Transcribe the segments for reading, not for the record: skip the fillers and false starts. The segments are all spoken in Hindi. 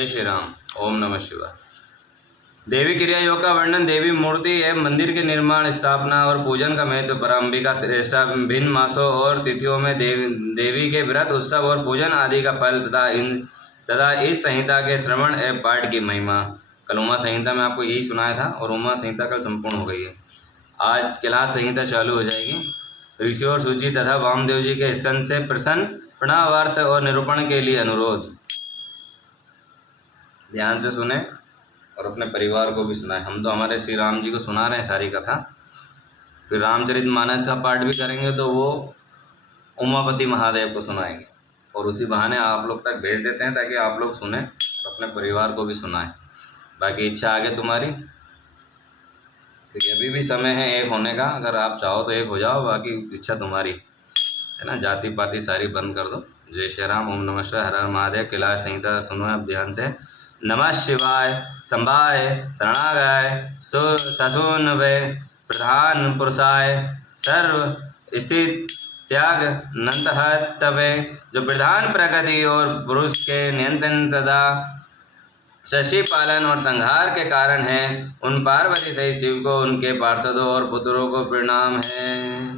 जय श्री राम। ओम नमः शिवाय। देवी क्रिया योग का वर्णन। देवी मूर्ति एवं मंदिर के निर्माण, स्थापना और पूजन का महत्व। पराम्बिका श्रेष्ठा। भिन्न मासों और तिथियों में देवी के व्रत, उत्सव और पूजन आदि का फल तथा इस संहिता के श्रवण एवं पाठ की महिमा। कल उमा संहिता में आपको यही सुनाया था और उमा संहिता कल संपूर्ण हो गई है। आज क्लास संहिता चालू हो जाएगी। ऋषि और सूची तथा वामदेव जी के स्कंद से प्रसन्न प्रणावार्थ और निरूपण के लिए अनुरोध। ध्यान से सुने और अपने परिवार को भी सुनाएं। हम तो हमारे श्री राम जी को सुना रहे हैं सारी कथा, फिर रामचरितमानस का पाठ भी करेंगे तो वो उमापति महादेव को सुनाएंगे और उसी बहाने आप लोग तक भेज देते हैं ताकि आप लोग सुने और अपने परिवार को भी सुनाएं। बाकी इच्छा आगे तुम्हारी, क्योंकि अभी भी समय है एक होने का। अगर आप चाहो तो एक हो जाओ, बाकी इच्छा तुम्हारी है ना। जाति पाति सारी बंद कर दो। जय श्री राम। ओम नमः शिवाय। हर हर महादेव। कैलाश संहिता सुनो अब ध्यान से। नमः शिवाय संभाय शरणागय ससूनवे प्रधान पुरुषाय सर्व स्थित त्याग नंतहतवे। जो प्रधान प्रकृति और पुरुष के नियंत्रण, सदा शशि पालन और संहार के कारण है, उन पार्वती सहित शिव को, उनके पार्षदों और पुत्रों को प्रणाम है।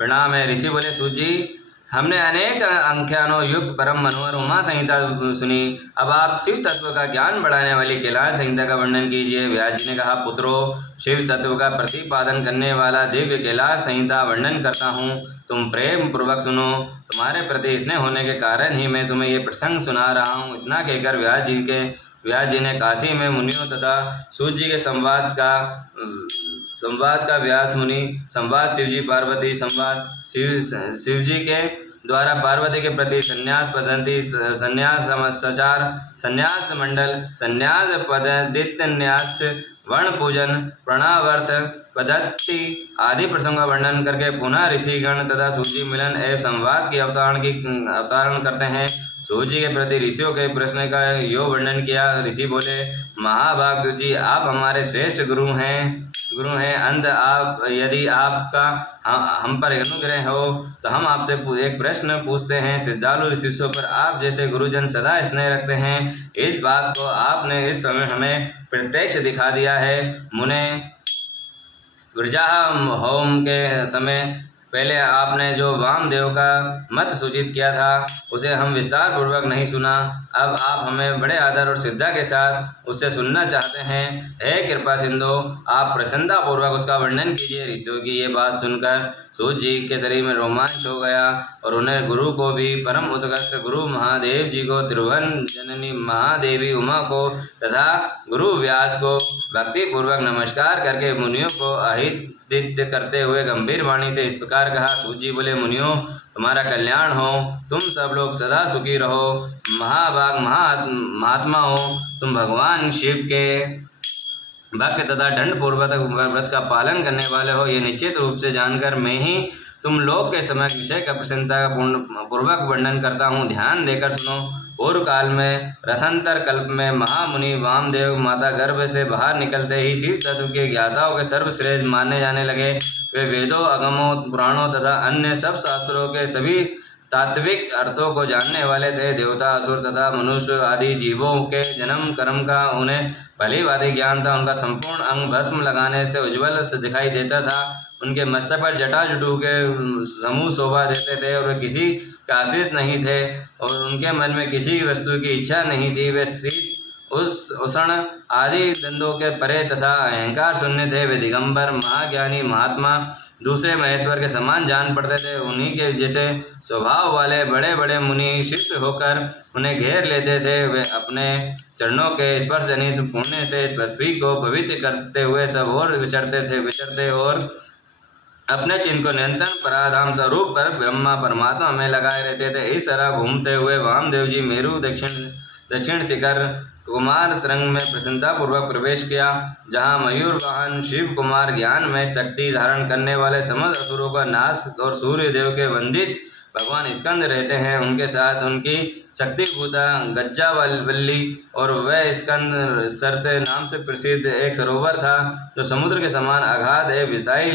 प्रणाम है। ऋषि बोले, सूजी हमने अनेक आख्यानों युक्त परम मनोहर उमा संहिता सुनी। अब आप शिव तत्व का ज्ञान बढ़ाने वाली कैलाश संहिता का वर्णन कीजिए। व्यास जी ने कहा, पुत्रों, शिव तत्व का प्रतिपादन करने वाला दिव्य कैलाश संहिता वर्णन करता हूँ, तुम प्रेम पूर्वक सुनो। तुम्हारे प्रति स्नेह होने के कारण ही मैं तुम्हें ये प्रसंग सुना रहा हूँ। इतना कहकर व्यास जी ने काशी में मुनियों तथा सूत जी के संवाद का व्यास मुनि संवाद, शिवजी पार्वती संवाद, शिव जी के द्वारा पार्वती के प्रति संन्यास पद्धति, संन्यास समाचार, संन्यास मंडल, संन्यास पद्धतिन्यास, वर्ण पूजन, प्रणावर्त पद्धति आदि प्रसंगों का वर्णन करके पुनः ऋषिगण तथा सूजी मिलन एवं संवाद की अवतारण करते हैं। सूजी के प्रति ऋषियों के प्रश्न का यो वर्णन किया। ऋषि बोले, महाभाग सूजी, आप हमारे श्रेष्ठ गुरु हैं। अंत आप, यदि आपका हम पर अनुग्रह हो तो हम आपसे एक प्रश्न पूछते हैं। श्रद्धालु शिष्यों पर आप जैसे गुरुजन सदा स्नेह रखते हैं, इस बात को आपने इस समय हमें प्रत्यक्ष दिखा दिया है। मुने विरजाह होम के समय पहले आपने जो वामदेव का मत सूचित किया था, उसे हम विस्तार पूर्वक नहीं सुना। अब आप हमें बड़े आदर और श्रद्धा के साथ उससे सुनना चाहते हैं। हे कृपा सिंधु, आप प्रसन्नता पूर्वक उसका वर्णन कीजिए। ऋषियों की ये बात सुनकर सूत जी के शरीर में रोमांच हो गया और उन्हें गुरु को भी, परम उत्कृष्ट गुरु महादेव जी को, त्रिभुवन जननी महादेवी उमा को तथा गुरु व्यास को भक्ति पूर्वक नमस्कार करके मुनियों को आहित करते हुए गंभीर वाणी से इस प्रकार कहा। सूत जी बोले, मुनियों, तुम्हारा कल्याण हो, तुम सब लोग सदा सुखी रहो। महाभाग महात्मा हो, तुम भगवान शिव के भक्त तथा दंड पूर्वक व्रत का पालन करने वाले हो। ये निश्चित रूप से जानकर मैं ही तुम लोग के समय विषय का प्रसन्नता पूर्वक वर्णन करता हूँ। ध्यान देकर सुनो। पूर्व काल में रथंतर कल्प में महामुनि वामदेव माता गर्भ से बाहर निकलते ही शिव तत्व के ज्ञाताओं के सर्वश्रेष्ठ माने जाने लगे। वे वेदों, अगमों, पुराणों तथा अन्य सब शास्त्रों के सभी तात्विक अर्थों को जानने वाले थे। देवता, असुर तथा मनुष्य आदि जीवों के जन्म कर्म का उन्हें भली भांति ज्ञान था। उनका संपूर्ण अंग भस्म लगाने से उज्ज्वल से दिखाई देता था। उनके मस्तक पर जटाजटू के समूह शोभा देते थे और वे किसी का आश्रित नहीं थे और उनके मन में किसी वस्तु की इच्छा नहीं थी। वे शीत उष्ण आदि द्वंद्वों के परे तथा अहंकार शून्य थे। वे दिगंबर महाज्ञानी महात्मा दूसरे महेश्वर के समान जान पड़ते थे। उन्हीं के जैसे स्वभाव वाले बड़े बड़े मुनि शिष्य होकर उन्हें घेर लेते थे। वे अपने चरणों के स्पर्श जनित पुण्य से इस पृथ्वी को पवित्र करते हुए सब और विचरते और अपने चिन्ह को निरंतर पराधाम स्वरूप पर ब्रह्मा परमात्मा में लगाए रहते थे। इस तरह घूमते हुए वामदेव जी मेरु दक्षिण शिखर कुमार श्रृंग में प्रसन्नता पूर्वक प्रवेश किया, जहाँ मयूर वाहन शिव कुमार ज्ञान में शक्ति धारण करने वाले समस्त असुरों का नाश और सूर्य देव के वंदित भगवान स्कंद रहते हैं। उनके साथ उनकी शक्तिभूता गज्जावल्ली और वह स्कंद सर से नाम से प्रसिद्ध एक सरोवर था, जो समुद्र के समान अगाध विशाल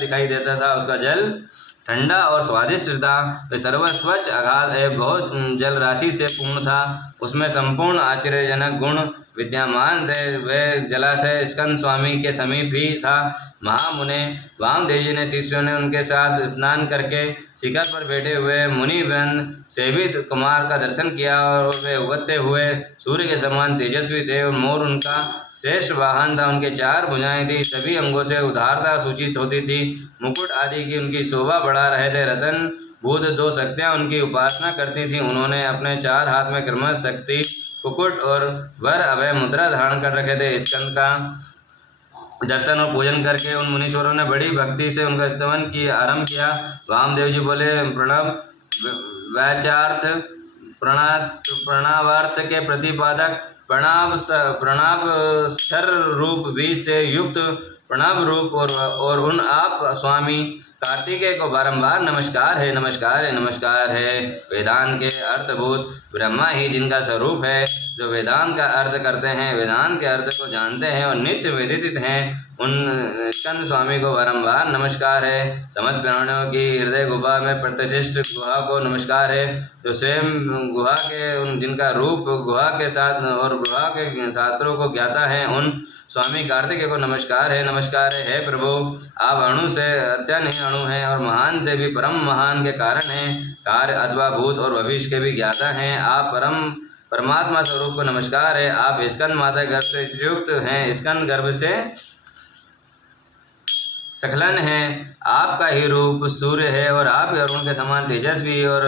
दिखाई देता था। उसका जल ठंडा और स्वादिष्ट था। वे सर्व स्वच्छ अगाध एवं बहुत जल राशि से पूर्ण था। उसमें संपूर्ण आश्चर्यजनक गुण विद्यमान थे। वह जलाशय स्कंद स्वामी के समीप ही था। महामुने वामदेव जी ने शिष्यों ने उनके साथ स्नान करके शिखर पर बैठे हुए मुनि वृंद सेवित कुमार का दर्शन किया और वे उगते हुए सूर्य के समान तेजस्वी थे और मोर उनका श्रेष्ठ वाहन था। उनके 4 भुजाएं थी, सभी अंगों से उदारता सूचित होती थी। मुकुट आदि की उनकी शोभा बढ़ा रहे थे। रतन बुध 2 शक्तियां उनकी उपासना करती थी। उन्होंने अपने 4 हाथ में क्रमश शक्ति कुकुट और वर अभय मुद्रा धारण कर रखे थे। स्कंद का दर्शन और पूजन करके उन मुनीश्वरों ने बड़ी भक्ति से उनका स्तवन की आरंभ किया। वामदेव जी बोले, प्रणव वैचार्थ प्रणवार्थ के प्रतिपादक प्रणव स्तर रूप बीज से युक्त प्रणव रूप और उन आप स्वामी कार्तिकेय को बारंबार नमस्कार है, नमस्कार है, नमस्कार है। वेदांत के अर्थभूत ब्रह्मा ही जिनका स्वरूप है, जो वेदांत का अर्थ करते हैं, वेदांत के अर्थ को जानते हैं और नित्य विदित हैं, उन स्कंद स्वामी को बारंबार नमस्कार है। समस्त प्राणियों की हृदय गुहा में प्रतिष्ठित गुहा को नमस्कार है, जो स्वयं गुहा के उन जिनका रूप गुहा के साथ और गुहा के शास्त्रों को ज्ञाता है, उन स्वामी कार्तिकेय को नमस्कार है, नमस्कार है। हे प्रभु, आप अणु से अत्यंत ही अणु हैं और महान से भी परम महान के कारण हैं, कार्य अथवा भूत और भविष्य के भी ज्ञाता हैं। आप परमात्मा स्वरूप को नमस्कार है। आप स्कंद माता गर्भ से युक्त हैं, स्कंद गर्भ से स्खलन है। आपका ही रूप सूर्य है और आप अरुण के समान तेजस्वी और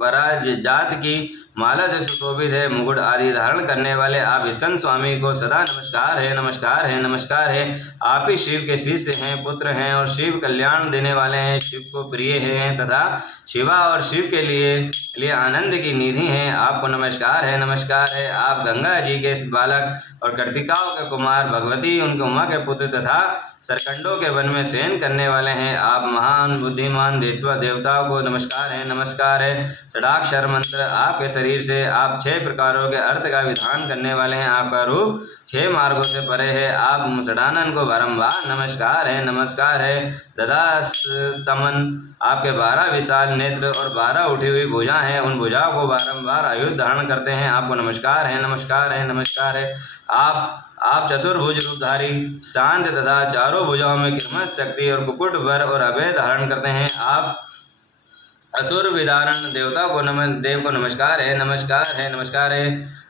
पराजात की माला से सुशोभित है। मुकुट आदि धारण करने वाले आप स्कंद स्वामी को सदा नमस्कार है, नमस्कार है, नमस्कार है। आप ही शिव के शिष्य हैं, पुत्र हैं और शिव कल्याण देने वाले हैं, शिव को प्रिय हैं तथा शिवा और शिव के लिए आनंद की निधि हैं। आपको नमस्कार है, नमस्कार है। आप गंगा जी के बालक और कार्तिकाओं के कुमार, भगवती उनके उमा के पुत्र तथा सरकंडों के वन में शयन करने वाले हैं। आप महान बुद्धिमान देवताओं को नमस्कार है, नमस्कार है। षडाक्षर मंत्र आपके शरीर से आप 6 प्रकारों के अर्थ का विधान करने वाले हैं। आपका रूप 6 मार्गों से परे है। आप षडानन को बारंबार नमस्कार है, नमस्कार है। ददास्तमन आपके 12 विशाल नेत्र और 12 उठी हुई भुजा हैं, उन भुजाओं को बारंबार आयुध धारण करते हैं। आपको नमस्कार है, नमस्कार है, नमस्कार है। आप चतुर्भुज रूपधारी, शांत तथा चारों भुजाओं में क्रमश शक्ति और कुकुट वर और अभय धारण करते हैं। आप असुर विदारण देवता को देव को नमस्कार है, नमस्कार है, नमस्कार है।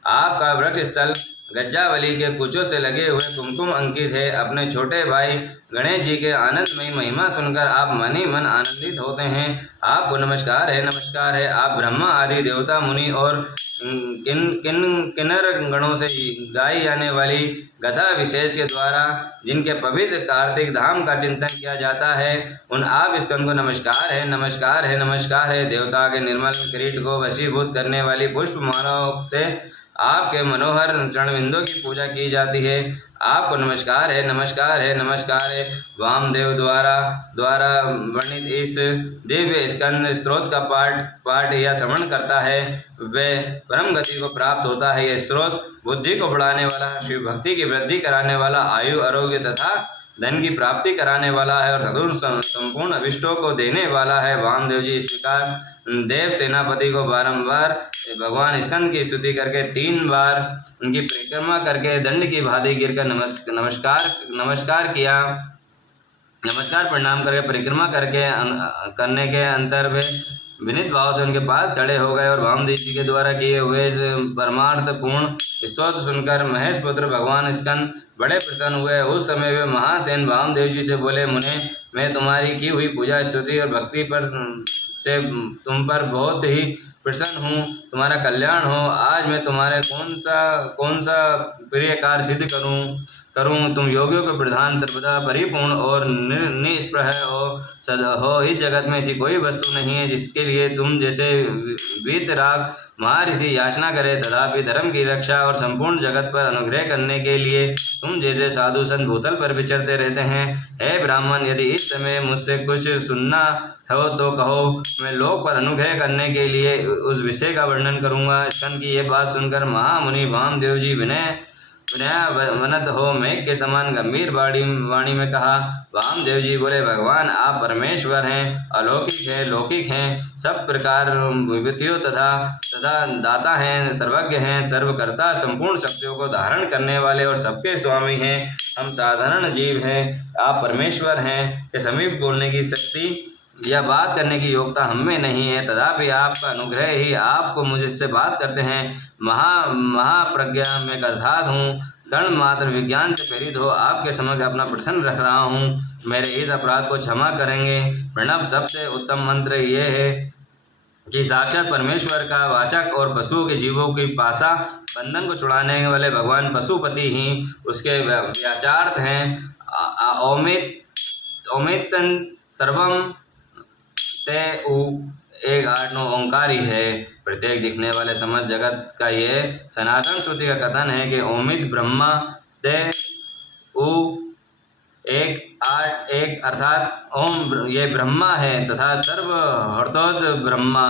आपका वृक्ष स्थल गज्जावली के कुचों से लगे हुए कुमकुम अंकित है। अपने छोटे भाई गणेश जी के आनंदमयी महिमा सुनकर आप मन ही मन आनंदित होते हैं। आपको नमस्कार है, नमस्कार है। आप ब्रह्मा आदि देवता मुनि और किन्नर गणों से गाई जाने वाली गदा विशेष के द्वारा जिनके पवित्र कार्तिक धाम का चिंतन किया जाता है, उन आप स्कंद को नमस्कार है, नमस्कार है, नमस्कार है। देवता के निर्मल किरीट को वशीभूत करने वाली पुष्प मालाओं से आपके मनोहर चरणबिंदों की पूजा की जाती है। आपको नमस्कार है, नमस्कार है, नमस्कार है। वामदेव द्वारा वर्णित इस दिव्य स्कंद स्त्रोत का पाठ या श्रवण करता है, वह परम गति को प्राप्त होता है। यह स्त्रोत बुद्धि को बढ़ाने वाला, शिव भक्ति की वृद्धि कराने वाला, आयु आरोग्य तथा धन की प्राप्ति कराने वाला है और सदुर संपूर्ण अभिष्टों को देने वाला है। वामदेव जी इस प्रकार देव सेनापति को बारंबार भगवान स्कंद की स्तुति करके 3 बार उनकी परिक्रमा करके दंड की भांति गिरकर नमस्कार किया। नमस्कार प्रणाम करके परिक्रमा करने के अंतर वे विनीत भाव से उनके पास खड़े हो गए और वामदेव जी के द्वारा किए हुए परमार्थ पूर्ण स्तोत्र सुनकर महेश पुत्र भगवान स्कंद बड़े प्रसन्न हुए। उस समय वे महासेन वामदेव जी से बोले, मुने, मैं तुम्हारी की हुई पूजा स्तुति और भक्ति पर से तुम पर बहुत ही प्रसन्न हूँ। तुम्हारा कल्याण हो। आज मैं तुम्हारे कौन सा प्रिय कार्य सिद्ध करूँ। तुम योगियों के प्रधान, सर्वदा परिपूर्ण और निष्प्रह हो। इस जगत में ऐसी कोई वस्तु नहीं है जिसके लिए तुम जैसे वीतराग महर्षि याचना करे। तथापि धर्म की रक्षा और संपूर्ण जगत पर अनुग्रह करने के लिए तुम जैसे साधु संत भूतल पर विचरते रहते हैं। हे ब्राह्मण, यदि इस समय मुझसे कुछ सुनना हो तो कहो, मैं लोक पर अनुग्रह करने के लिए उस विषय का वर्णन करूँगा। स्कंद की ये बात सुनकर महामुनि वामदेव जी विनय विनयवनत हो मेघ के समान गंभीर वाणी में कहा। वामदेव जी बोले, भगवान आप परमेश्वर हैं, अलौकिक हैं, लौकिक हैं, सब प्रकार विभूतियों तथा सदा दाता हैं, सर्वज्ञ हैं, सर्वकर्ता, संपूर्ण शक्तियों को धारण करने वाले और सबके स्वामी हैं। हम साधारण जीव हैं, आप परमेश्वर हैं के समीप बोलने की शक्ति या बात करने की योग्यता हम में नहीं है, तथापि आपका अनुग्रह ही आपको मुझसे बात करते हैं। महाप्रज्ञा में करधात हूँ, कर्ण मात्र विज्ञान से प्रेरित हो आपके समक्ष अपना प्रश्न रख रहा हूँ, मेरे इस अपराध को क्षमा करेंगे। प्रणव सबसे उत्तम मंत्र ये है कि साक्षात परमेश्वर का वाचक और पशुओं के जीवों की पासा बंधन को छुड़ाने वाले भगवान पशुपति ही उसके व्याचार्थ हैं। ओमितन सर्वम ते उ 1-8-9 ओंकार ही है। प्रत्येक दिखने वाले समस्त जगत का ये सनातन श्रुति का कथन है कि ओमित ब्रह्मा ते उ 1-8-1 अर्थात ओम ये ब्रह्मा है तथा सर्व हर्तोद ब्रह्मा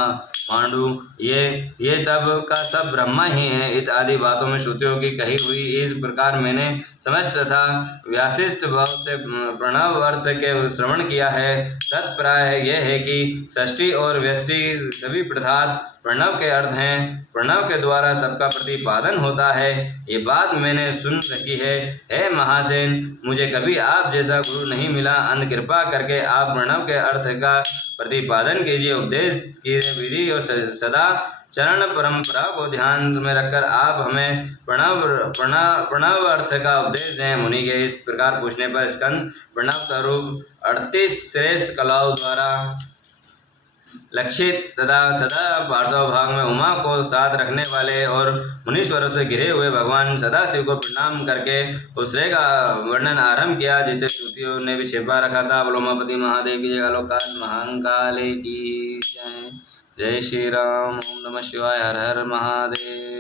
मांडू ये सब का सब ब्रह्मा ही है इत्यादि बातों में श्रुतियों की कही हुई इस प्रकार मैंने समस्त तथा व्याशिष्ट भाव से प्रणव अर्थ के श्रवण किया है। तत्प्राय यह है कि षष्ठी और व्यष्टि सभी पदार्थ प्रणव के अर्थ हैं, प्रणव के द्वारा सबका प्रतिपादन होता है, ये बात मैंने सुन रखी है। हे महासेन, मुझे कभी आप जैसा गुरु नहीं मिला, अंत कृपा करके आप प्रणव के अर्थ का प्रतिपादन कीजिए, उपदेश कीजिए, विधि और सदा चरण परंपरा को ध्यान में रखकर आप हमें प्रणव अर्थ का उपदेश दें। मुनि के इस प्रकार पूछने पर स्कंद प्रणव स्वरूप 38 श्रेष्ठ कलाओं द्वारा लक्षित तथा सदा पार्श्व भाग में उमा को साथ रखने वाले और मुनीश्वरों से घिरे हुए भगवान सदाशिव को प्रणाम करके उस श्रेय का वर्णन आरंभ किया जिसे श्रुतियों ने भी छिपा रखा था। उमापति महादेव की जय, लोकाल महाकाले की जय। जय श्री राम। ओम नमः शिवाय। हर हर महादेव।